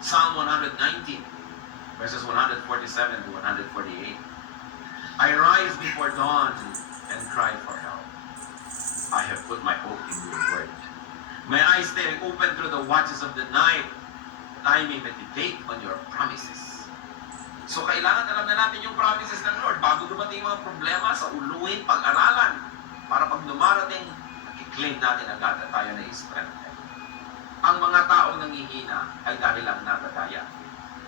Psalm 119, verses 147 to 148. I rise before dawn and cry for help. I have put my hope in your word. My eyes stay open through the watches of the night, that I may meditate on your promises. So kailangan alam na natin yung promises ng Lord bago dumating mga problema sa uluin, pag-aralan, para pag dumarating, i-claim natin agad na tayo na i-strengthen. Ang mga taong nanghihina ay dahil lang nadadaya.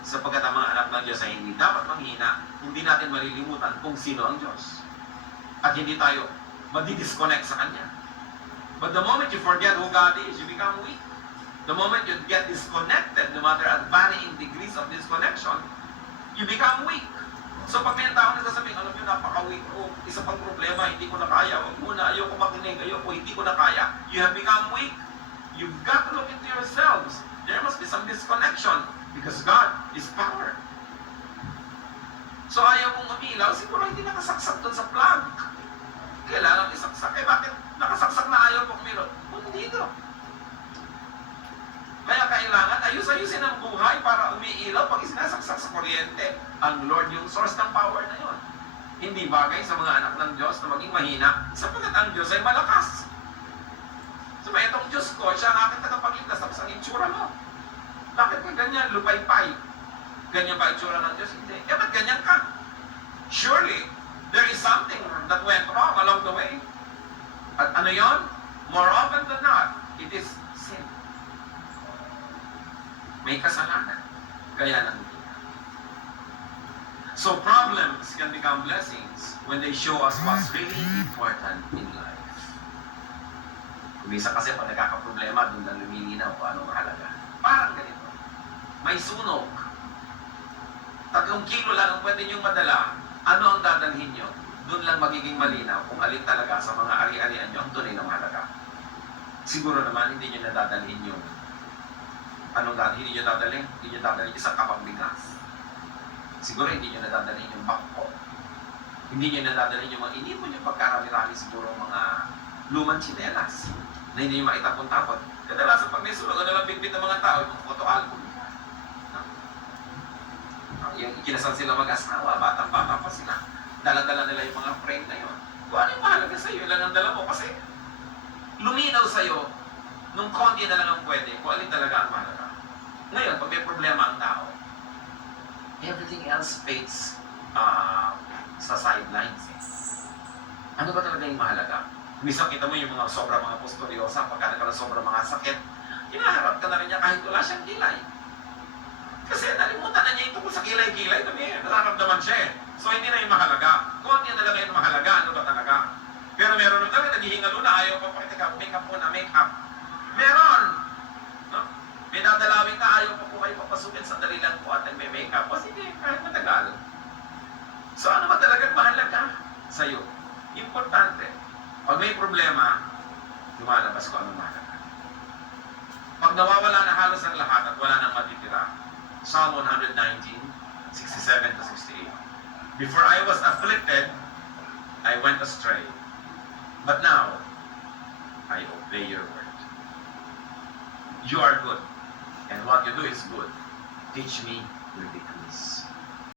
Sapagkat ang mga anak ng Diyos ay hindi dapat manghina, hindi natin malilimutan kung sino ang Diyos. At hindi tayo madi-disconnect sa Kanya. But the moment you forget who God is, you become weak. The moment you get disconnected, no matter at varying degrees of disconnection, you become weak. So pag may tao nagsasabing, alam nyo, napaka-weak ko, isa pang problema, hindi ko na kaya, huwag muna, ayoko makinig, ayoko, hindi ko na kaya, you have become weak. You've got to look into yourselves. There must be some disconnection because God is power. So ayaw mong umilaw, siguro hindi nakasaksak doon sa plug. Kailangan isaksak. Eh bakit nakasaksak na ayaw mong umilaw? Hindi ito. Kaya kailangan ayus-ayusin ang buhay para umiilaw pag isinasaksak sa kuryente. Ang Lord yung source ng power na yun. Hindi bagay sa mga anak ng Diyos na maging mahina sapagkat ang Diyos ay malakas. So may itong Diyos ko, siya ang aking tagapagligtas tapos ang itsura mo. Bakit ka ganyan? Lupay-pay. Ganyan ba itsura ng Diyos? Hindi. Eh ba't ganyan ka? Surely, there is something that went wrong along the way. At ano yon? More often than not, it is sin. May kasalanan. Kaya nandito. So problems can become blessings when they show us what's really important in life. Kumisa kasi pag nagkakaproblema, doon lang lumilinaw kung anong mahalaga. Parang ganito. May sunog. 3 kilo lang ang pwede niyong madala. Ano ang dadalhin niyo? Doon lang magiging malinaw kung alin talaga sa mga ari-arian niyo ang tunay na mahalaga. Siguro naman hindi niyo nadadalhin yung anong dadalhin niyo dadalhin? Hindi niyo dadalhin isang kapang bigas. Siguro hindi niyo nadadalhin yung bangko. Hindi niyo nadadalhin yung mga inipon yung pagkarami-rami siguro mga lumang tsinelas na hindi niyo maitapon-tapon. Kadalasan pag may sunog, ano lang bitbit ng mga tao, yung photo album. Yung ikinasal sila mag-asawa, batang-bata pa sila. Dala-dala nila yung mga frame na yun. Kung ano yung mahalaga sa'yo, yun lang ang dala mo. Kasi luminaw sa'yo, nung konti na lang ang pwede, kung alin talaga ang mahalaga. Ngayon, pag may problema ang tao, everything else fades sa sidelines. Ano ba talaga yung mahalaga? Minsan kita mo yung mga sobrang mga posturyosa, pagka nagkaroon sobrang mga sakit, hinaharap ka na rin niya kahit wala siyang kilay. Kasi nalimutan na niya yung tungkol sa kilay-kilay, nararamdaman siya eh. So hindi na yung mahalaga. Konti na lang yung mahalaga, ano ba talaga? Pero meron nung talaga, naghihingalo na, ayaw pa pakita, make-up muna, make-up. Meron! No? May dadalawin ka, ayaw pa po kayo papasukin, sandali lang po at nagme-make-up. O sige, kahit matagal. So ano ba talagang mahalaga sa'yo? Importante. Pag may problema, lumalabas ko anong mahalaga. Pag nawawala na halos ang lahat at wala nang matitira, Psalm 119, 67 to 68. Before I was afflicted, I went astray. But now, I obey your word. You are good, and what you do is good. Teach me your decrees.